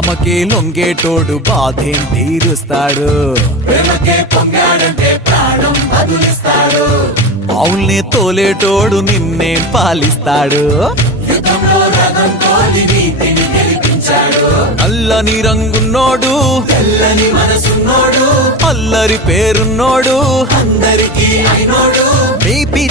ప్రేమకే లొంగేటోడు బాధేం తీరుస్తాడు. ప్రేమకే పొంగాడంటే ప్రాణం బదులిస్తాడు. ఆవుల్ని తోలేటోడు నిన్నేం పాలిస్తాడు. యుద్ధంలో రథం తోలి నీతిని గెలిపించాడు. నల్లని రంగున్నోడు తెల్లని మనసున్నోడు అల్లరి పేరున్నోడు అందరికీ అయినోడు. బేబీ